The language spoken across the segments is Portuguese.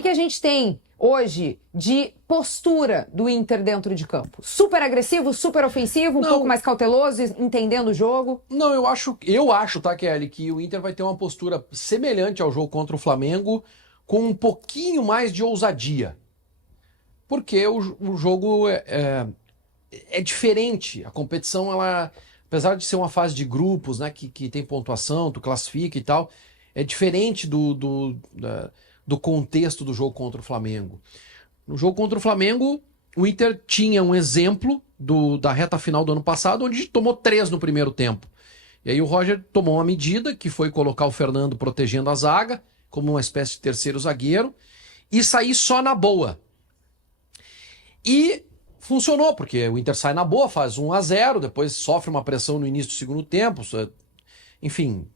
que a gente tem hoje de postura do Inter dentro de campo? Super agressivo, super ofensivo, um pouco mais cauteloso, entendendo o jogo? Não, eu acho, tá, Kelly, que o Inter vai ter uma postura semelhante ao jogo contra o Flamengo, com um pouquinho mais de ousadia. Porque o jogo é diferente. A competição, ela, apesar de ser uma fase de grupos, né, que tem pontuação, tu classifica e tal, é diferente do contexto do jogo contra o Flamengo. No jogo contra o Flamengo, o Inter tinha um exemplo da reta final do ano passado, onde tomou 3 no primeiro tempo. E aí o Roger tomou uma medida, que foi colocar o Fernando protegendo a zaga, como uma espécie de terceiro zagueiro, e sair só na boa. E funcionou, porque o Inter sai na boa, faz 1-0, depois sofre uma pressão no início do segundo tempo, enfim,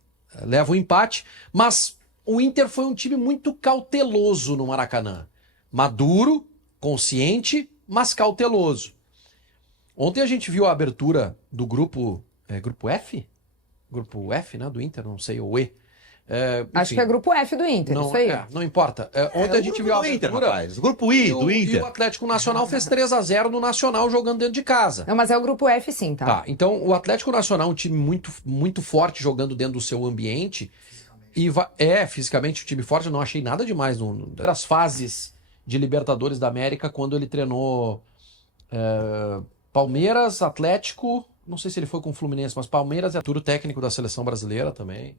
leva o empate. Mas o Inter foi um time muito cauteloso no Maracanã. Maduro, consciente, mas cauteloso. Ontem a gente viu a abertura do grupo F? Grupo F, né, do Inter, não sei, ou E. Acho que é grupo F do Inter, não, isso aí. Não importa. Ontem a gente viu a abertura. Rapaz. Grupo I do Inter. E o Atlético Nacional fez 3-0 no Nacional jogando dentro de casa. Não, mas é o grupo F sim, tá? Tá, então o Atlético Nacional é um time muito, muito forte jogando dentro do seu ambiente. E fisicamente um time forte, eu não achei nada demais nas fases de Libertadores da América, quando ele treinou Palmeiras, Atlético, não sei se ele foi com o Fluminense, mas Palmeiras é tudo técnico da seleção brasileira também.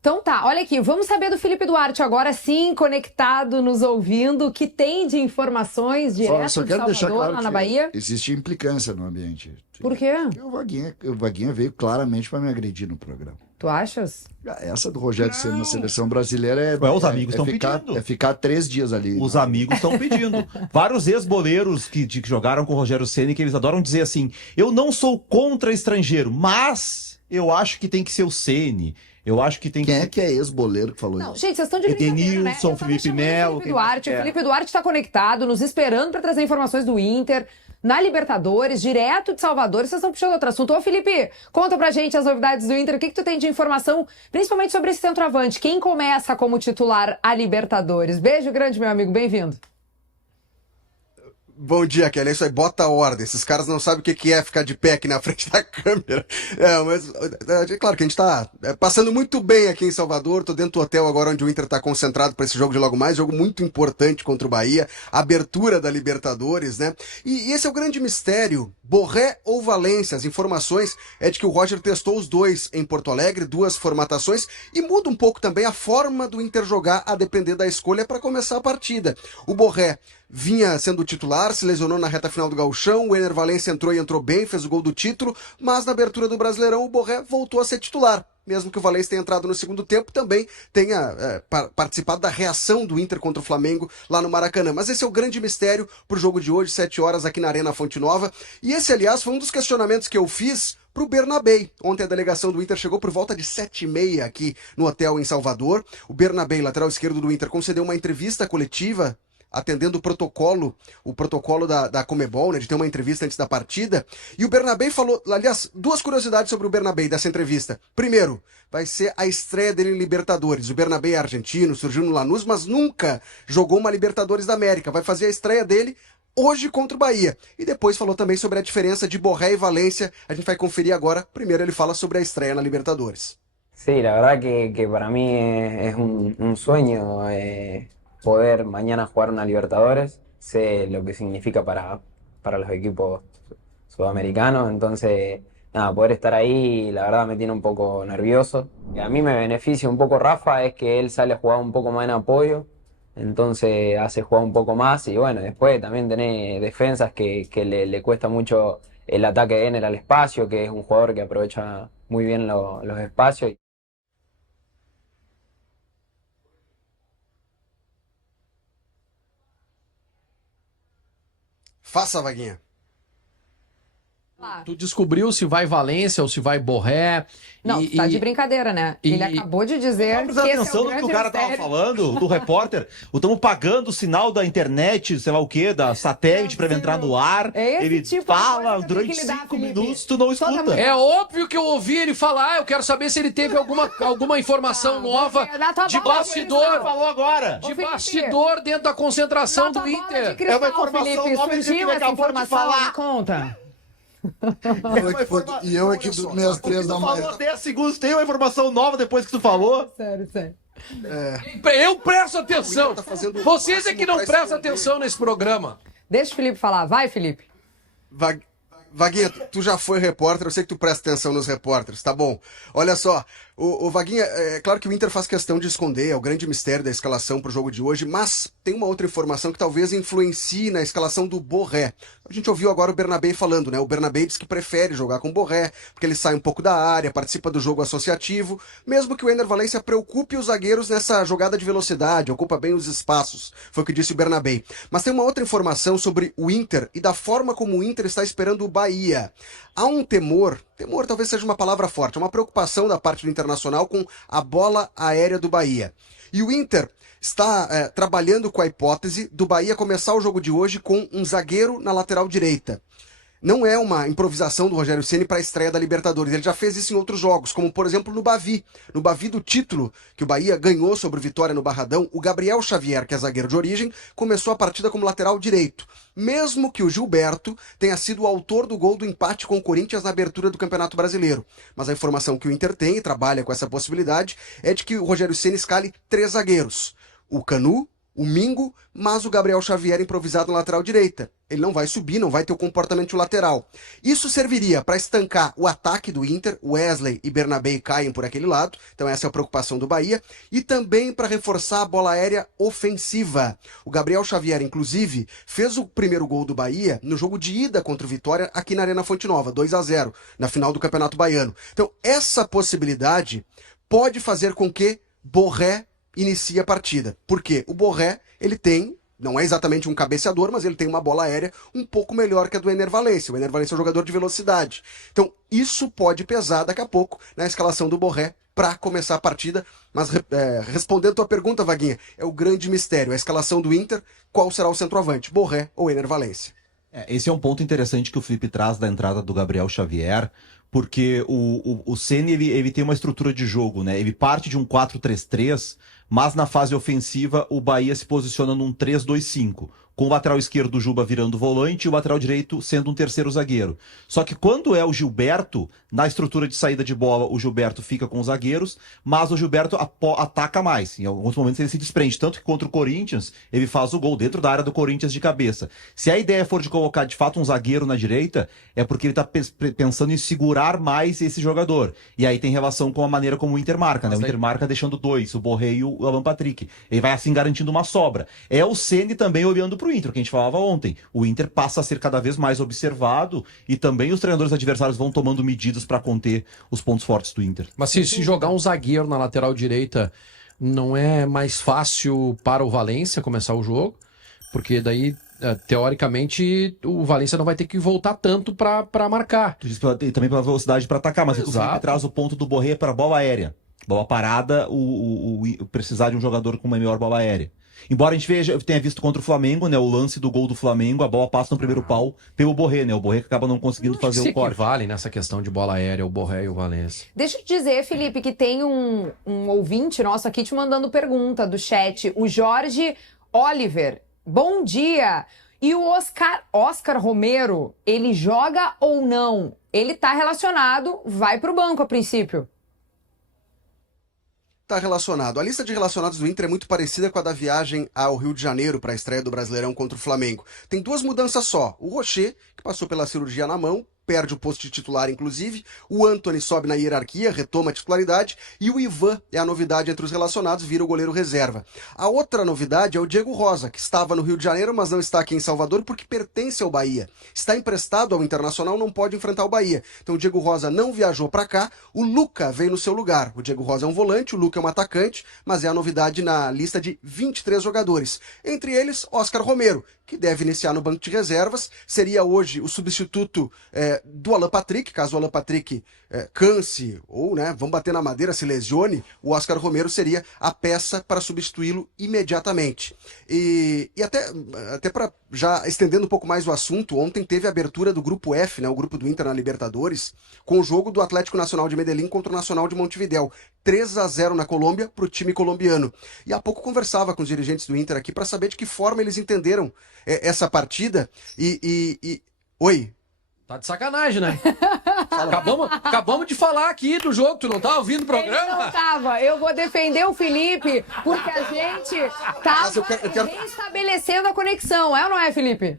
Então tá, olha aqui, vamos saber do Felipe Duarte agora sim, conectado, nos ouvindo, o que tem de informações direto só de quero deixar Salvador, claro lá na que Bahia? existe implicância no ambiente. Por quê? Porque o Vaguinha veio claramente para me agredir no programa. Tu achas? Essa do Rogério ser na seleção brasileira Os amigos estão pedindo. É ficar 3 dias ali. Os amigos estão pedindo. Vários ex-boleiros que jogaram com o Rogério Ceni, que eles adoram dizer assim: eu não sou contra estrangeiro, mas eu acho que tem que ser o Ceni. Eu acho que tem Quem é que é ex-boleiro que falou Não, isso? gente, vocês estão de brincadeira, né? Edenilson, Eu tava Felipe chamando Melo, o Felipe Duarte está conectado, nos esperando para trazer informações do Inter na Libertadores, direto de Salvador. Vocês estão puxando outro assunto. Ô, Felipe, conta pra gente as novidades do Inter. O que tu tem de informação, principalmente sobre esse centroavante? Quem começa como titular a Libertadores? Beijo grande, meu amigo. Bem-vindo. Bom dia, Kelly. É isso aí, bota a ordem. Esses caras não sabem o que é ficar de pé aqui na frente da câmera. Mas é claro que a gente tá passando muito bem aqui em Salvador. Tô dentro do hotel agora onde o Inter tá concentrado para esse jogo de logo mais. Jogo muito importante contra o Bahia. Abertura da Libertadores, né? E esse é o grande mistério. Borré ou Valência? As informações é de que o Roger testou os dois em Porto Alegre, 2 formatações, e muda um pouco também a forma do Inter jogar a depender da escolha para começar a partida. O Borré vinha sendo titular, se lesionou na reta final do Gauchão, o Ener Valencia entrou bem, fez o gol do título, mas na abertura do Brasileirão o Borré voltou a ser titular. Mesmo que o Valencia tenha entrado no segundo tempo, também tenha participado da reação do Inter contra o Flamengo lá no Maracanã. Mas esse é o grande mistério pro jogo de hoje, 7 horas aqui na Arena Fonte Nova. E esse, aliás, foi um dos questionamentos que eu fiz pro Bernabei. Ontem a delegação do Inter chegou por volta de 7h30 aqui no hotel em Salvador. O Bernabei, lateral esquerdo do Inter, concedeu uma entrevista coletiva atendendo o protocolo da Conmebol, né, de ter uma entrevista antes da partida, e o Bernabei falou, aliás, 2 curiosidades sobre o Bernabei dessa entrevista. Primeiro, vai ser a estreia dele em Libertadores. O Bernabei é argentino, surgiu no Lanús, mas nunca jogou uma Libertadores da América. Vai fazer a estreia dele hoje contra o Bahia. E depois falou também sobre a diferença de Borré e Valência. A gente vai conferir agora. Primeiro ele fala sobre a estreia na Libertadores. Sí, la verdad que para mí es un sueño poder mañana jugar una Libertadores. Sé lo que significa para los equipos sudamericanos, entonces nada, poder estar ahí la verdad me tiene un poco nervioso. Y a mí me beneficia un poco Rafa, es que él sale a jugar un poco más en apoyo, entonces hace jugar un poco más y bueno, después también tenés defensas que le cuesta mucho el ataque de Ener al espacio, que es un jugador que aprovecha muy bien los espacios. Faça, Vaguinha. Tu descobriu se vai Valência ou se vai Borré. Não, tá de brincadeira, né? Ele acabou de dizer Presta que esse é atenção o no que grande o cara tava mistério. falando, do repórter. Estamos pagando o sinal da internet, sei lá o quê, da satélite pra ele entrar no ar. É esse Ele tipo de coisa fala que eu tenho durante que lidar, 5 Felipe. minutos, tu não Toda escuta. manhã. É óbvio que eu ouvi ele falar, eu quero saber se ele teve alguma informação nova você- na tua de bola de bastidor. cristal. Falou agora. De Ô, Felipe, bastidor dentro da concentração Na do tua bola de Inter. cristal, É uma informação Felipe, nova que surgiu ele essa acabou de informação, falar. me conta. E eu aqui dormi às 3 da Tu manhã. falou 10 segundos, tem uma informação nova depois que tu falou? Sério. Eu presto atenção. Tá fazendo o Vocês é que não máximo pra prestam esconder. atenção nesse programa. Deixa o Felipe falar. Vai, Felipe. Vaguinha, tu já foi repórter, eu sei que tu presta atenção nos repórteres, tá bom? Olha só, o Vaguinha, é claro que o Inter faz questão de esconder, é o grande mistério da escalação pro jogo de hoje, mas tem uma outra informação que talvez influencie na escalação do Borré. A gente ouviu agora o Bernabé falando, né? O Bernabé diz que prefere jogar com o Borré, porque ele sai um pouco da área, participa do jogo associativo, mesmo que o Ener Valencia preocupe os zagueiros nessa jogada de velocidade, ocupa bem os espaços, foi o que disse o Bernabé. Mas tem uma outra informação sobre o Inter e da forma como o Inter está esperando o Bahia. Há um temor talvez seja uma palavra forte, uma preocupação da parte do Internacional com a bola aérea do Bahia. E o Inter está trabalhando com a hipótese do Bahia começar o jogo de hoje com um zagueiro na lateral direita. Não é uma improvisação do Rogério Ceni para a estreia da Libertadores. Ele já fez isso em outros jogos, como por exemplo no Bavi. No Bavi do título que o Bahia ganhou sobre o Vitória no Barradão, o Gabriel Xavier, que é zagueiro de origem, começou a partida como lateral direito. Mesmo que o Gilberto tenha sido o autor do gol do empate com o Corinthians na abertura do Campeonato Brasileiro. Mas a informação que o Inter tem e trabalha com essa possibilidade é de que o Rogério Ceni escale 3 zagueiros. O Canu, o Mingo, mas o Gabriel Xavier improvisado na lateral direita. Ele não vai subir, não vai ter o comportamento lateral. Isso serviria para estancar o ataque do Inter, Wesley e Bernabé caem por aquele lado, então essa é a preocupação do Bahia, e também para reforçar a bola aérea ofensiva. O Gabriel Xavier, inclusive, fez o primeiro gol do Bahia no jogo de ida contra o Vitória aqui na Arena Fonte Nova, 2-0, na final do Campeonato Baiano. Então essa possibilidade pode fazer com que Borré inicie a partida. Porque o Borré, ele tem, não é exatamente um cabeceador, mas ele tem uma bola aérea um pouco melhor que a do Ener Valencia. O Ener Valencia é um jogador de velocidade. Então, isso pode pesar daqui a pouco na escalação do Borré para começar a partida. Mas, respondendo a tua pergunta, Vaguinha, é o grande mistério. A escalação do Inter, qual será o centroavante? Borré ou Ener Valencia? Esse é um ponto interessante que o Felipe traz da entrada do Gabriel Xavier, porque o Ceni ele tem uma estrutura de jogo, né? Ele parte de um 4-3-3, mas na fase ofensiva o Bahia se posiciona num 3-2-5, com o lateral esquerdo do Juba virando volante e o lateral direito sendo um terceiro zagueiro. Só que quando é o Gilberto, na estrutura de saída de bola, o Gilberto fica com os zagueiros, mas o Gilberto ataca mais. Em alguns momentos ele se desprende, tanto que contra o Corinthians, ele faz o gol dentro da área do Corinthians de cabeça. Se a ideia for de colocar de fato um zagueiro na direita, é porque ele está pensando em segurar mais esse jogador. E aí tem relação com a maneira como o Inter marca, né? O Inter marca deixando 2, o Borré e o Alan Patrick. Ele vai assim garantindo uma sobra. É o Ceni também olhando pro Inter, que a gente falava ontem. O Inter passa a ser cada vez mais observado e também os treinadores adversários vão tomando medidas para conter os pontos fortes do Inter. Mas se jogar um zagueiro na lateral direita, não é mais fácil para o Valência começar o jogo? Porque daí, teoricamente, o Valência não vai ter que voltar tanto para marcar. Tu disse também pela velocidade para atacar, mas o Felipe traz o ponto do Borré para bola aérea. Bola parada, o precisar de um jogador com uma melhor bola aérea. Embora a gente tenha visto contra o Flamengo, né, o lance do gol do Flamengo, a bola passa no primeiro pau pelo Borré, né? O Borré que acaba não conseguindo fazer o corte. Vale nessa questão de bola aérea, o Borré e o Valência. Deixa eu te dizer, Felipe, que tem um ouvinte nosso aqui te mandando pergunta do chat. O Jorge Oliver. Bom dia! E o Oscar Romero, ele joga ou não? Ele tá relacionado, vai pro banco a princípio. Está relacionado. A lista de relacionados do Inter é muito parecida com a da viagem ao Rio de Janeiro para a estreia do Brasileirão contra o Flamengo. Tem 2 mudanças só. O Rocher, que passou pela cirurgia na mão, perde o posto de titular, inclusive. O Antony sobe na hierarquia, retoma a titularidade. E o Ivan é a novidade entre os relacionados, vira o goleiro reserva. A outra novidade é o Diego Rosa, que estava no Rio de Janeiro, mas não está aqui em Salvador porque pertence ao Bahia. Está emprestado ao Internacional, não pode enfrentar o Bahia. Então o Diego Rosa não viajou para cá, o Luca veio no seu lugar. O Diego Rosa é um volante, o Luca é um atacante, mas é a novidade na lista de 23 jogadores. Entre eles, Oscar Romero, que deve iniciar no banco de reservas, seria hoje o substituto do Alan Patrick, caso o Alan Patrick canse ou, né, vamos bater na madeira, se lesione, o Oscar Romero seria a peça para substituí-lo imediatamente. E até para já estendendo um pouco mais o assunto, ontem teve a abertura do Grupo F, né, o grupo do Inter na Libertadores, com o jogo do Atlético Nacional de Medellín contra o Nacional de Montevidéu. 3-0 na Colômbia para o time colombiano. E há pouco conversava com os dirigentes do Inter aqui para saber de que forma eles entenderam essa partida Oi? Tá de sacanagem, né? Acabamos de falar aqui do jogo, tu não tá ouvindo o programa? Ele não tava. Eu vou defender o Felipe, porque a gente tava restabelecendo a conexão. É ou não é, Felipe?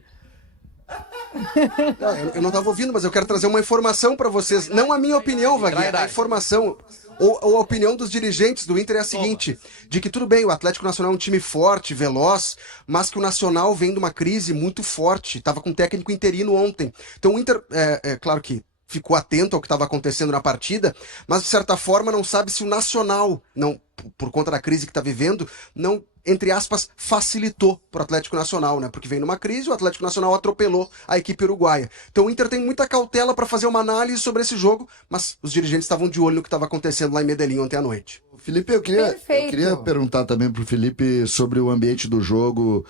Eu não tava ouvindo, mas eu quero trazer uma informação para vocês. Não a minha opinião, Vaguinho, a informação... Ou a opinião dos dirigentes do Inter é a seguinte, de que tudo bem, o Atlético Nacional é um time forte, veloz, mas que o Nacional vem de uma crise muito forte, estava com um técnico interino ontem. Então o Inter, claro que ficou atento ao que estava acontecendo na partida, mas de certa forma não sabe se o Nacional, não, por conta da crise que está vivendo, não, entre aspas, facilitou para o Atlético Nacional, né? Porque veio numa crise, o Atlético Nacional atropelou a equipe uruguaia. Então o Inter tem muita cautela para fazer uma análise sobre esse jogo, mas os dirigentes estavam de olho no que estava acontecendo lá em Medellín ontem à noite. Felipe, eu queria perguntar também pro Felipe sobre o ambiente do jogo.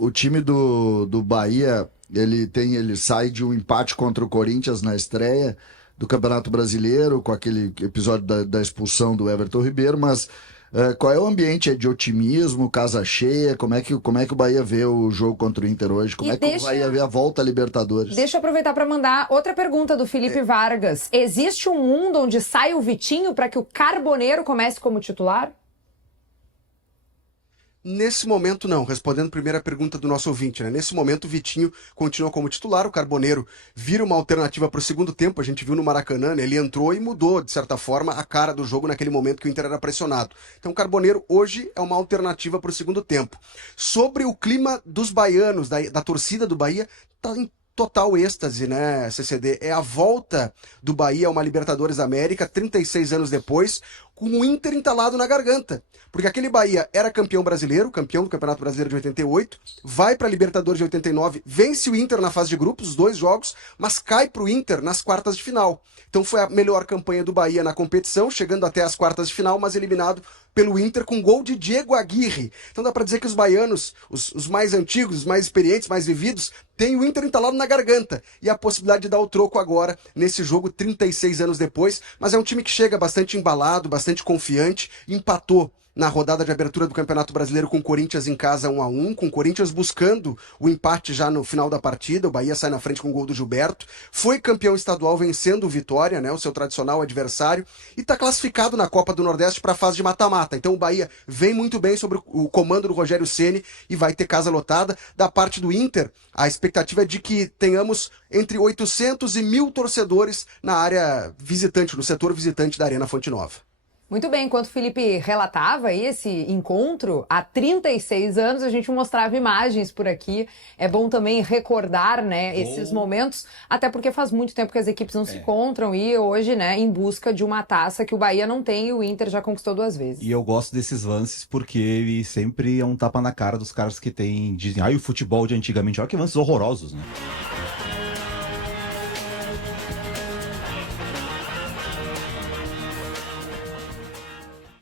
O time do Bahia, ele sai de um empate contra o Corinthians na estreia do Campeonato Brasileiro, com aquele episódio da expulsão do Everton Ribeiro, mas qual é o ambiente de otimismo, casa cheia? Como é que o Bahia vê o jogo contra o Inter hoje? Como é que o Bahia vê a volta à Libertadores? Deixa eu aproveitar para mandar outra pergunta do Felipe Vargas. Existe um mundo onde sai o Vitinho para que o Carboneiro comece como titular? Nesse momento, não. Respondendo a primeira pergunta do nosso ouvinte, né? Nesse momento, o Vitinho continua como titular, o Carboneiro vira uma alternativa para o segundo tempo. A gente viu no Maracanã, né? Ele entrou e mudou, de certa forma, a cara do jogo naquele momento que o Inter era pressionado. Então, o Carboneiro hoje é uma alternativa para o segundo tempo. Sobre o clima dos baianos, da torcida do Bahia, tá em total êxtase, né, CCD? É a volta do Bahia a uma Libertadores da América, 36 anos depois, com o Inter entalado na garganta. Porque aquele Bahia era campeão brasileiro, campeão do Campeonato Brasileiro de 88, vai para a Libertadores de 89, vence o Inter na fase de grupos, os 2 jogos, mas cai para o Inter nas quartas de final. Então foi a melhor campanha do Bahia na competição, chegando até as quartas de final, mas eliminado pelo Inter com gol de Diego Aguirre. Então dá para dizer que os baianos, os mais antigos, os mais experientes, mais vividos, têm o Inter entalado na garganta. E a possibilidade de dar o troco agora, nesse jogo, 36 anos depois. Mas é um time que chega bastante embalado, bastante confiante, empatou na rodada de abertura do Campeonato Brasileiro com o Corinthians em casa 1-1, com o Corinthians buscando o empate já no final da partida. O Bahia sai na frente com o gol do Gilberto, foi campeão estadual vencendo o Vitória, né, o seu tradicional adversário, e está classificado na Copa do Nordeste para a fase de mata-mata. Então o Bahia vem muito bem sobre o comando do Rogério Ceni e vai ter casa lotada. Da parte do Inter, a expectativa é de que tenhamos entre 800 e 1.000 torcedores na área visitante, no setor visitante da Arena Fonte Nova. Muito bem, enquanto o Felipe relatava esse encontro, há 36 anos a gente mostrava imagens por aqui. É bom também recordar, né, esses momentos, até porque faz muito tempo que as equipes não se encontram e hoje, né, em busca de uma taça que o Bahia não tem e o Inter já conquistou 2 vezes. E eu gosto desses lances porque ele sempre é um tapa na cara dos caras que dizem, o futebol de antigamente, olha que lances horrorosos, né?